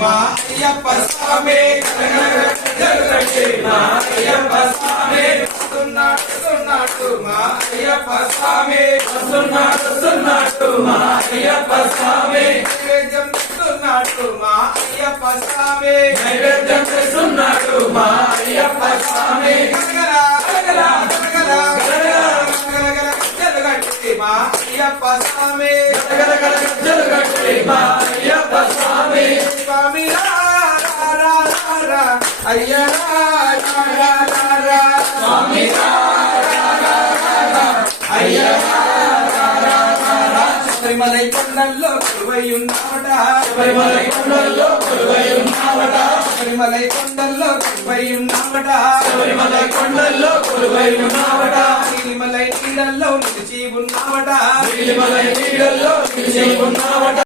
మా అయ్యప్ప స్వామి జలగట్టి మా అయ్యప్ప స్వామి వస్తున్నాడు మా అయ్యప్ప స్వామి వస్తున్నాడు మా అయ్యప్ప స్వామి నైవేద్యం తెస్తున్నాడు మా అయ్యప్ప స్వామి నైవేద్యం తెస్తున్నాడు మా అయ్యప్ప స్వామి జలగట్టి మా అయ్యప్ప స్వామి జలగట్టి మా అయ్యప్ప స్వామి స్వామి అయ్యా స్వామి అయ్యా శబరిమలై కొండల్లో కొలువై ఉన్నావట శబరిమలై కొండల్లో కొలువై ఉన్నావట శబరిమలై కొండల్లో కొలువై ఉన్నావట శబరిమలై కొండల్లో కొలువై ఉన్నావట నీలిమలై నీడల్లో నిలిచి ఉన్నావట నీలిమలై నీడల్లో నిలిచి ఉన్నావట